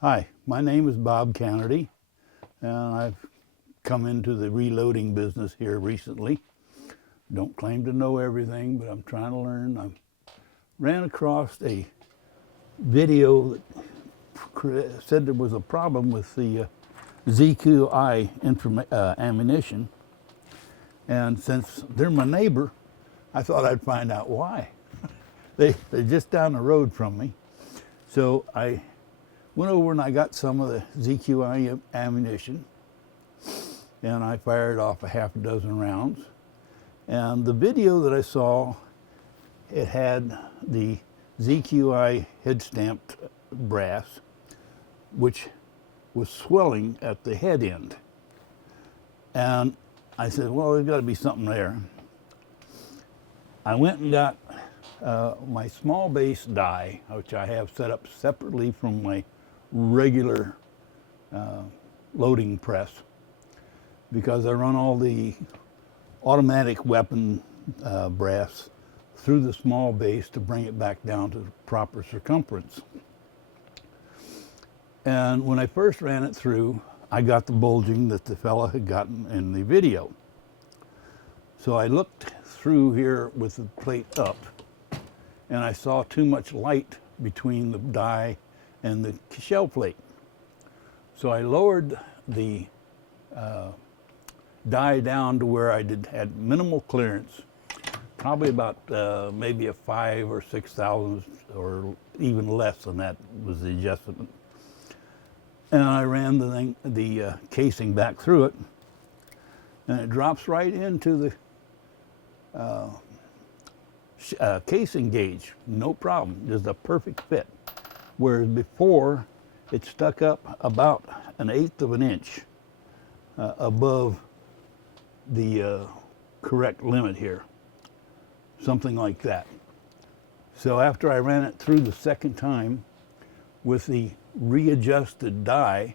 Hi, my name is Bob Canody, and I've come into the reloading business here recently. Don't claim to know everything, but I'm trying to learn. I ran across a video that said there was a problem with the ZQI ammunition, and since they're my neighbor, I thought I'd find out why. They're just down the road from me, so I went over and I got some of the ZQI ammunition, and I fired off a half a dozen rounds. And the video that I saw, it had the ZQI head stamped brass, which was swelling at the head end. And I said, well, there's got to be something there. I went and got my small base die, which I have set up separately from my regular loading press, because I run all the automatic weapon brass through the small base to bring it back down to the proper circumference. And when I first ran it through, I got the bulging that the fella had gotten in the video. So I looked through here with the plate up, and I saw too much light between the die and the shell plate. So I lowered the die down to where I had minimal clearance, probably about maybe a 5 or 6 thousandths, or even less than that was the adjustment. And I ran the casing back through it, and it drops right into the casing gauge, no problem, just a perfect fit. Whereas before, it stuck up about 1/8 of an inch above the correct limit here, something like that. So after I ran it through the second time with the readjusted die,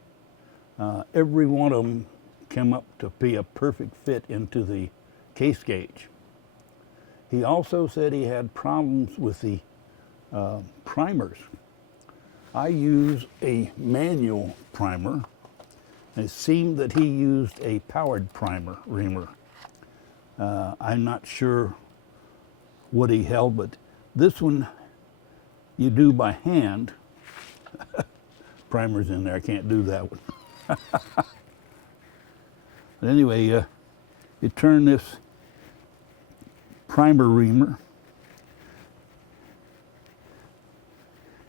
every one of them came up to be a perfect fit into the case gauge. He also said he had problems with the primers. I use a manual primer. It seemed that he used a powered reamer. I'm not sure what he held, but this one you do by hand. Primer's in there, I can't do that one. But anyway, you turn this primer reamer,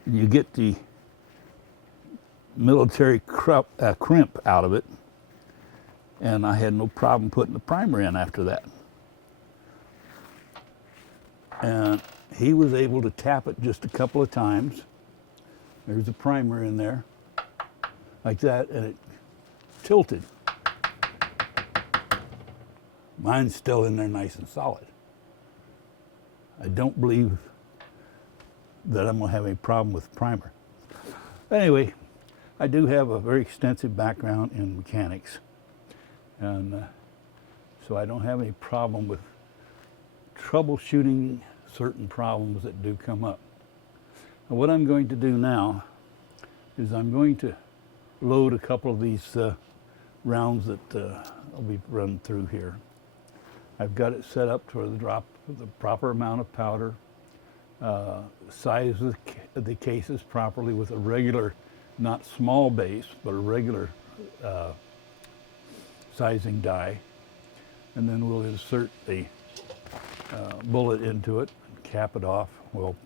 and you get the military crimp out of it, and I had no problem putting the primer in after that. And he was able to tap it just a couple of times. There's a primer in there, like that, and it tilted. Mine's still in there nice and solid. I don't believe that I'm going to have any problem with primer. Anyway, I do have a very extensive background in mechanics, and so I don't have any problem with troubleshooting certain problems that do come up. Now, what I'm going to do now is I'm going to load a couple of these rounds that I'll be run through here. I've got it set up for the proper amount of powder, size the cases properly with a regular, not small base, but a regular sizing die. And then we'll insert the bullet into it, cap it off. We'll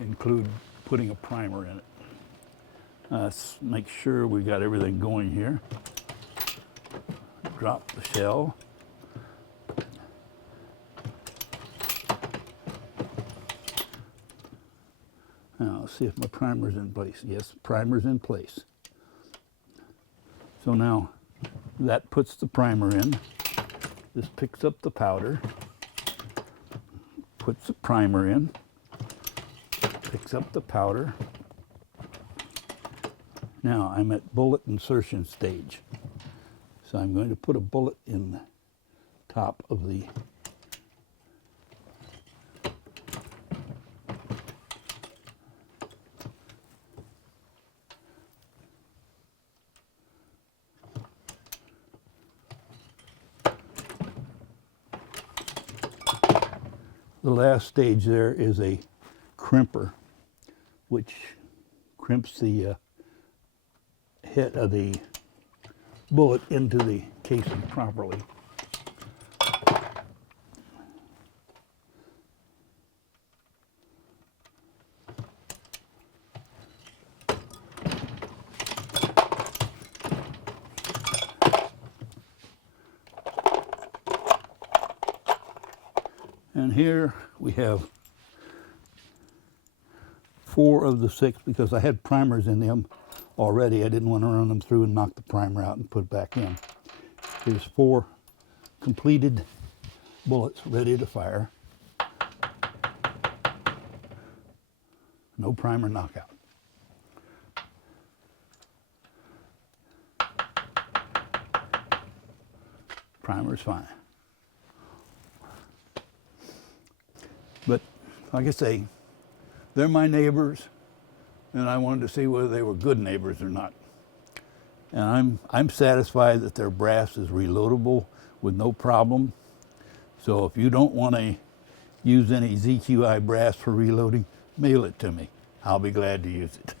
include putting a primer in it. Let's make sure we got everything going here. Drop the shell. Now, let's see if my primer's in place. Yes, primer's in place. So now, that puts the primer in. This picks up the powder, puts the primer in, picks up the powder. Now, I'm at bullet insertion stage. So I'm going to put a bullet in the top of the The last stage there is a crimper, which crimps the head of the bullet into the casing properly. And here we have 4 of the 6, because I had primers in them already. I didn't want to run them through and knock the primer out and put it back in. Here's 4 completed bullets ready to fire. No primer knockout. Primer's fine. But like I say, they're my neighbors, and I wanted to see whether they were good neighbors or not. And I'm satisfied that their brass is reloadable with no problem. So if you don't want to use any ZQI brass for reloading, mail it to me. I'll be glad to use it.